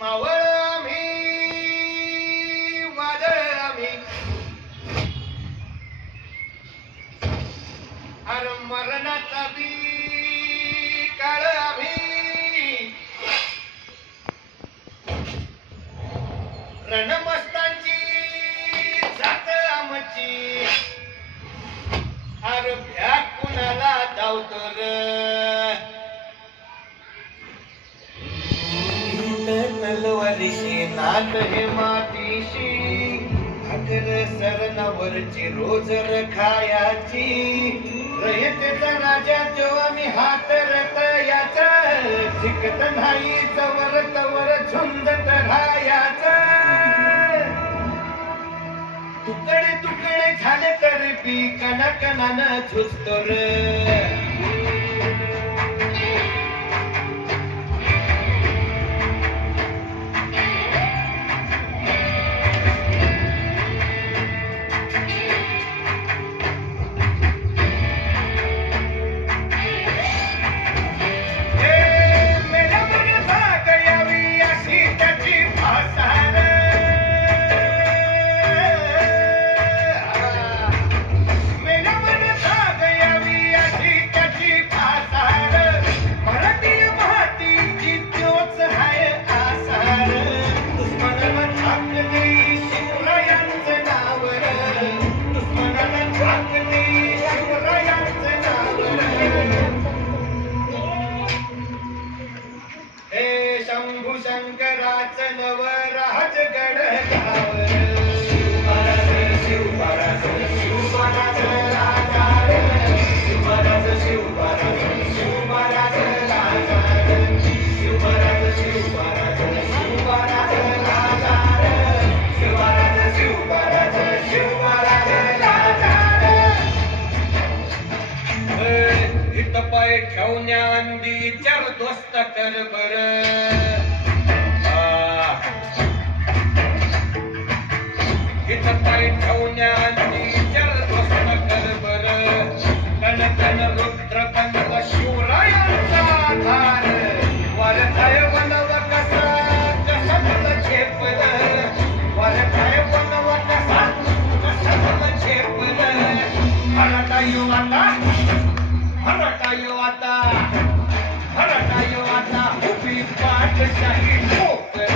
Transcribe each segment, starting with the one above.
मावळ आम्ही वादळ आम्ही अर मरणाचा बी काळ आम्ही रणमस्तांची जात आमची अर भ्या कुणाला धावतो तलवारीशी नात हे मातीशी अगर सरणावरची रोज खायाची रयतेचा राजा जो आम्ही हात रतयाचा शिकत नाही तवर तवर झुंजत राहायाचा तुकडे तुकडे झाले तरी बी कणाकणानं झुजतो शंभू शंकराचं नवराज गडगावर शिवमहाराज शिवमहाराज शिवमहाराज राजा शिवमहाराज शिवमहाराज शिवमहाराज राजा शिवमहाराज शिवमहाराज शिवमहाराज राजा शिवमहाराज शिवमहाराज शिवमहाराज राजा इथं पाय ठेवण्या अंदी चार दोस्त कर बर इथं पाय ठेवण्या अंदी चार दोस्त कर बर कन कन रुद्र बंद शिवरायांचा आधार वरधाय वनव कसा कसा तुला झेपल वरधाय वनव कसा कसा तुला झेपल हरटायो आता हरटायो आता उभी पाठशाही ठोकर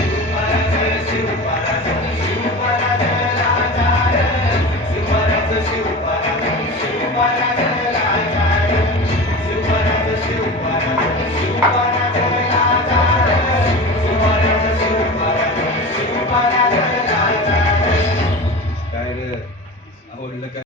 शिवमहाराज शिवमहाराज शिवमहाराज राजा शिवमहाराज शिवमहाराज शिवमहाराज राजा शिवमहाराज शिवमहाराज शिवमहाराज राजा शिवमहाराज शिवमहाराज शिवमहाराज राजा काय रे आवडलं का